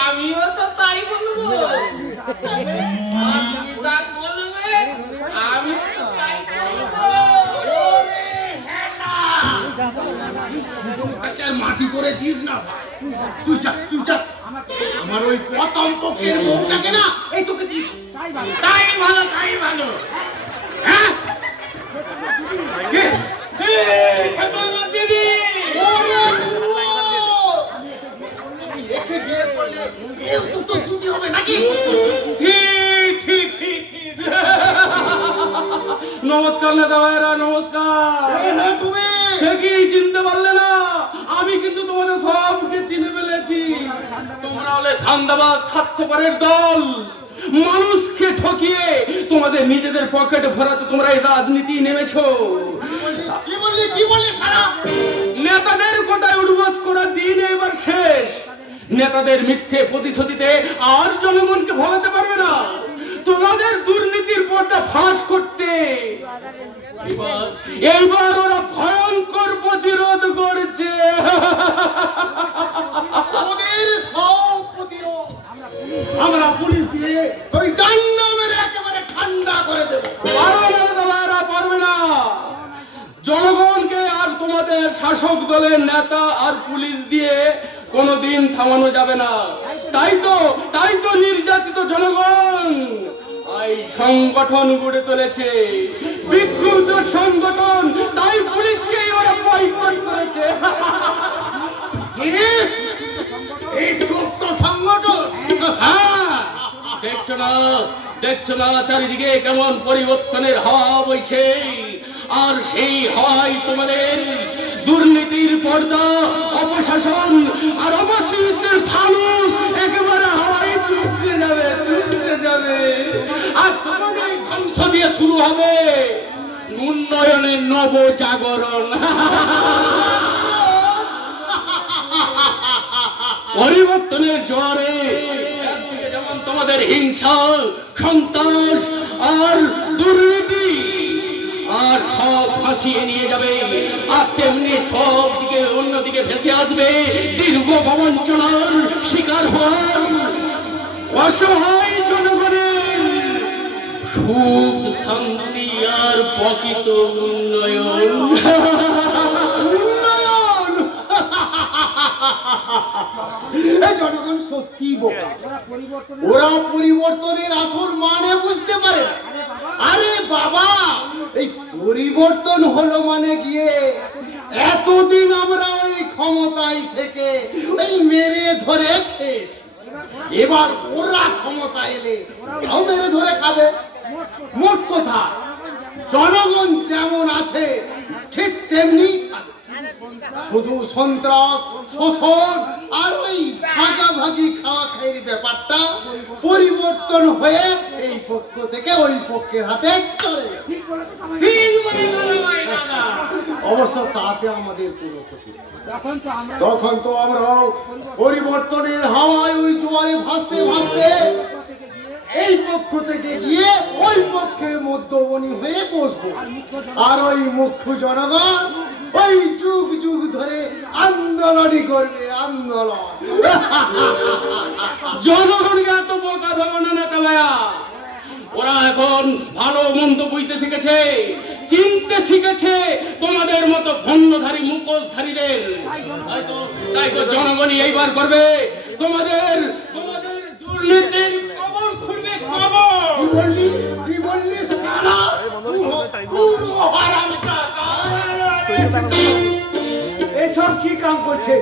আমিও তা তাই বলব। তুমি আর মাটি করে দিস না। তুই যা তুই যা। আমার ওই প্রথম পক্ষের বউটাকে না এই তোকে দিস তাই ভালো। তাই ভালো হ্যাঁ? দিদি! তো হবে নাকি? নমস্কার নেতা ভাইরা নমস্কার। হ্যাঁ তুমি। সে কি চিনতে পারলে না? আমি কিন্তু তোমাদের সবকে চিনে। তোমরা হলে ধান্দাবাদ স্বার্থপরের দল। মানুষকে ঠকিয়ে তোমাদের নিজেদের পকেট ভরাতে তোমরা এই রাজনীতি নেমেছো। নেতাদের কোটায় উঠবাস করার দিন এবার শেষ। নেতাদের মিথ্যে প্রতিশ্রুতিতে আর জনগণকে ভোলাতে পারবে না। তোমাদের দুর্নীতির পর্দা ফাঁস করতে। এইবার ওরা ভয়ঙ্কর প্রতিরোধ করছে। শাসক দলের নেতা আর পুলিশ দিয়ে কোনোদিন থামানো যাবে না। তাই তো তাই তো নির্যাতিত জনগণ। এই সংগঠন গড়ে তুলেছে। বিক্ষুব্ধ সংগঠন তাই পুলিশকে ওরা বয়কট করেছে। এই গুপ্ত সংগঠন। হ্যাঁ, দেখছ না দেখছ না চারিদিকে কেমন পরিবর্তনের হাওয়া বইছে। আর সেই হাওয়াই তোমাদের দুর্নীতির পর্দা, অপশাসন আর অপশিষ্টের ভালো একেবারে হাওয়াই চুষে যাবে চুষে যাবে। আর তোমাদের ধ্বংস দিয়ে শুরু হবে উন্নয়নের নব জাগরণ পরিবর্তনের একদিকে যেমন তোমাদের হিংসা সন্ত্রাস আর দুর্নীতি আর সব ফাঁসিয়ে নিয়ে যাবে। আর তেমনি সব দিকে অন্যদিকে ভেসে আসবে। দীর্ঘ বঞ্চনার শিকার হওয়ার অসহায় জনগণের সুখ, শান্তি আর প্রকৃত উন্নয়ন। জনগণ সত্যি বোকা। ওরা পরিবর্তনের আসল মানে বুঝতে পারে না। আরে বাবা, এই পরিবর্তন হলো মানে গিয়ে এতদিন আমরা ওই ক্ষমতায় থেকে ওই মেরে ধরে খেয়েছি। এবার ওরা ক্ষমতা এলে ওরাও মেরে ধরে খাবে। মোট কথা, জনগণ যেমন আছে, ঠিক তেমনি থাকবে। শুধু সন্ত্রাস শোষণ আর ওই ভাগাভাগি খাওয়া খাইয়ের ব্যাপারটা পরিবর্তন হয়ে এই পক্ষ থেকে ওই পক্ষের হাতে চলে। অবশ্য তাতে আমাদের পুরো ক্ষতি তখন তো আমরা আমরাও পরিবর্তনের হাওয়ায় ওই জোয়ারে ভাসতে ভাসতে এই পক্ষ থেকে গিয়ে ওই পক্ষের মধ্যবনী হয়ে বসবো। আর ওই মুখ্য জনগণ ওই যুগ যুগ ধরে আন্দোলনই করবে আন্দোলন। জনগণকে এত বোকা ভাবো না নেতা ভাইয়া। ওরা এখন ভালো মন্দ বুঝতে শিখেছে চিনতে শিখেছে তোমাদের মতো ভন্ডধারী মুখোশধারীদের। তাই তো তাই তো জনগণই এইবার করবে। তোমাদের তোমাদের দুর্নীতির কবর খুলবে কবর কি বললি? কি বললি? সারা। এসব কি কাম করছেন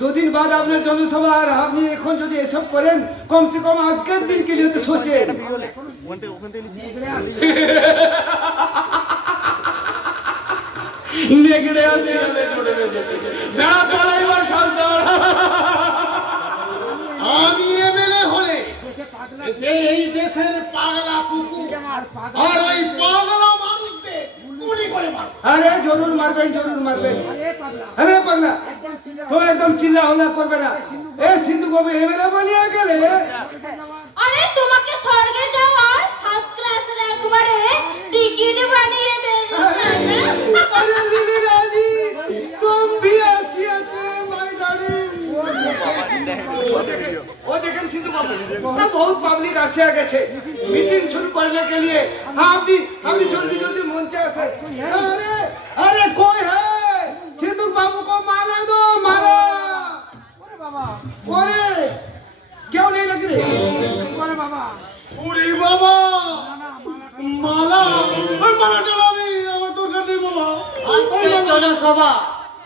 দুদিন বাদ আপনার জনসভা আর আপনি এখন যদি এসব করেন, কমসে কম আজকের দিন কে লিয়ে তো সোচেন আমি এমএলএ হলে এই দেশের পাগলা কুকুর আর ওই পাগলা আরে জরুর মারবেন জরুর মারবেন। হ্যাঁ পাগলা। তো একদম চিল্লা হল্লা করবে না। এ সিন্ধু কবি এবারে বলিয়া গেলে। আরে তোমাকে স্বর্গে যাওয়ার ফার্স্ট ক্লাসের একবারে টিকিট বানিয়ে দেব। আরে লিলি তুমি মাই ও দেখেন সিন্ধু বহুত পাবলিক আসে গেছে। মিটিং শুরু করলে কে আপনি আপনি জলদি জলদি मंचे से अरे अरे कोई है सिंधु बाबू को माला दो माला ওরে বাবা अरे क्यों नहीं लग रही ওরে বাবা ওরে বাবা না মালা মালা ওই মালাটা আমি আমার দরকার নেই বাবা আজকের জনসভা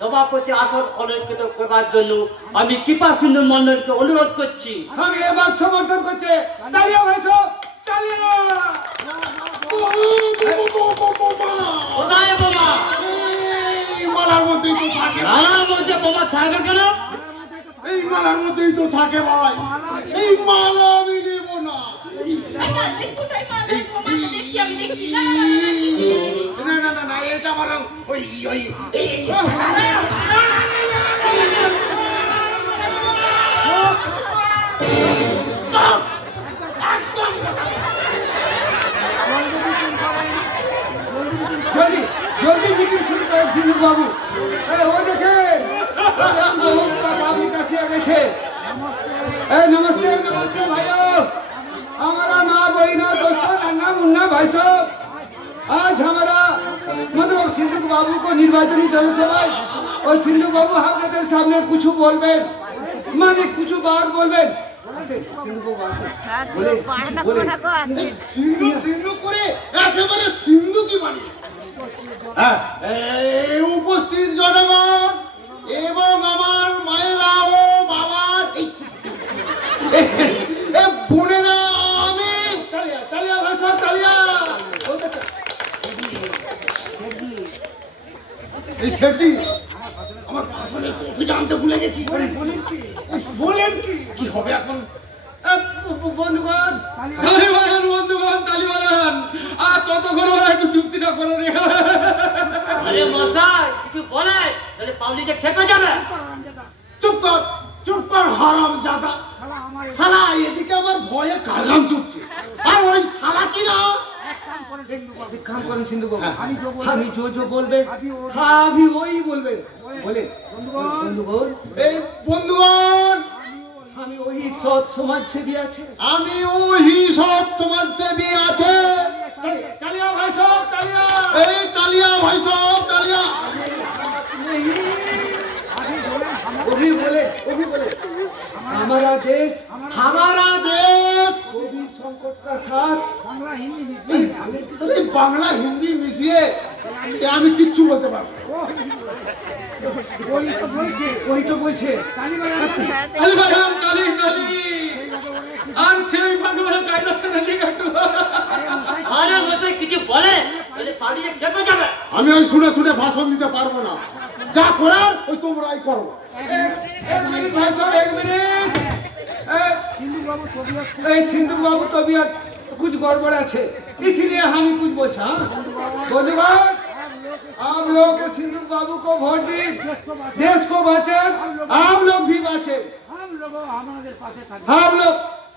সভাপতি আসন অলঙ্কিত করবার জন্য আমি কৃপা সিন্ধু মন্ডলকে অনুরোধ করছি हम ये बात समर्थन করছে তালিয়া ভাই সব তালিয়া কোথায় বোমা মালার মধ্যেই তো থাকে নানার মধ্যে বোমা থাকবে কেন এই মালার মধ্যেই তো থাকে ভাই এই মালা আমি নেব না না না এটা আমার ওই ওই জলদি মিটিং শুরু করেন শিলু বাবু ও দেখেন আমি কাছে গেছে এই নমস্তে নমস্তে ভাইও। हमारा माँ बहना दोस्तों नन्ना मुन्ना भाई साहब आज हमारा मतलब सिंधु बाबू को निर्वाचनी जनसभा और सिंधु बाबू আপনাদের সামনে কিছু বলবেন। মানে কিছু বার বলবেন। সিন্ধু সিন্ধু করে একেবারে সিন্ধু কি বানিয়ে। উপস্থিত জনগণ এবং আমার মায়েরা ও বাবা এ বোনেরা আমি তালিয়া তালিয়া ভাই সাহেব তালিয়া। এই শেঠজি আমার ভাষণের কপিটা আনতে ভুলে গেছি। বলেন কি? বলেন কি? কি হবে এখন? বন্ধুগণ ওই শালা কি না? কাম হ্যাঁ, আমি বলবে। আমি ওই বলবে। আমি ওই সৎ সমাজসেবী আছে। আমি ওই সৎ সমাজসেবী আছে। তালিয়া ভাই সব তালিয়া। এই তালিয়া ভাই সব তালিয়া কবি বাংলা হিন্দি মিশিয়ে আরে আমি কিচ্ছু বলতে পারব ওই তো বলছে কালী কালী। আরে মশাই কিছু বলে তাহলে পাবলিকে খেপে যাবে আমি ওই শুনে শুনে ভাষণ দিতে পারবো না যা করার ওই তোমরাই করো एक मिनट भाई साहब एक मिनट ए, সিন্ধু বাবু তবিয়ত ए, सिंधु बाबू तबीयत कुछ गड़बड़ है इसलिए हम ही कुछ बोलते हाँ बंधुगण आप लोग के सिंधु बाबू को वोट दी देश को बचे आप लोग भी बचे हम लोग আমাদের পাশে থাকবে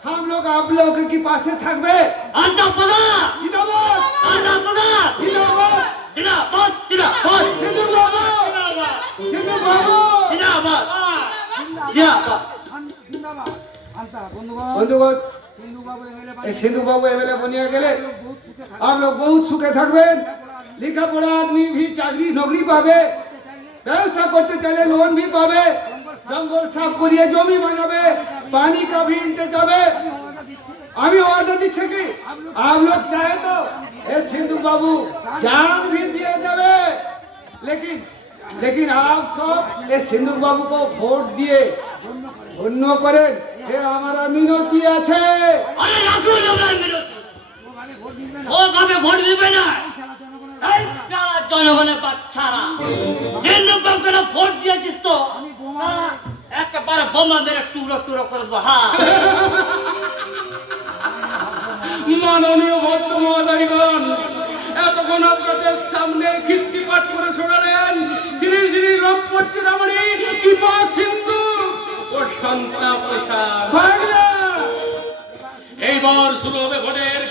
हम लोग हम लोग आप लोग की पासे থাকবে আন্টা পজা জিন্দাবাদ আন্টা পজা জিন্দাবাদ জিন্দাবাদ জিন্দাবাদ সিন্ধু বাবু সিন্ধু বাবু জিন্দাবাদ জিন্দাবাদ জিন্দাবাদ আন্তা বন্ধুগণ বন্ধুগণ সিন্ধু বাবু এমএলএ এই সিন্ধু বাবু এমএলএ বনিয়া গেলে বহুত সুখে থাকবে आप लोग बहुत सुखे থাকবেন লেখাপড়া আদমি भी চাকরি নকরি পাবে ব্যবসা করতে চাইলে লোন भी পাবে জঙ্গল সাফ করিয়ে জমি বানাবে পানি का भी इंतजाम है আমি ওয়াদা দিচ্ছি কি आप लोग चाहे तो ए सिंधु बाबू जान भी दिया जावे लेकिन लेकिन आप सब ए सिंधु बाबू को ভোট দিয়ে ধন্য করেন এ আমার মিনতি আছে আরে রাসুল আমরা বিরোধী ওভাবে ভোট দিবে না ও ভাবে ভোট দিবে না শালা জনগণের এই সারা জনগণের বাচ্চারা হিন্দু বাবুকে ভোট দিয়েছিস তো সারা একেবারে বোমা মেরে টুকরো টুকরো করে দেবো মাননীয় ভক্ত মহাদারিগণ এতক্ষণ আপনাদের সামনে খিস্তি পাঠ করে শোনালেন শ্রী শ্রী লম্পট কৃপা সিন্ধু ও সন্তা প্রসাদ। এইবার শুরু হবে ভোটের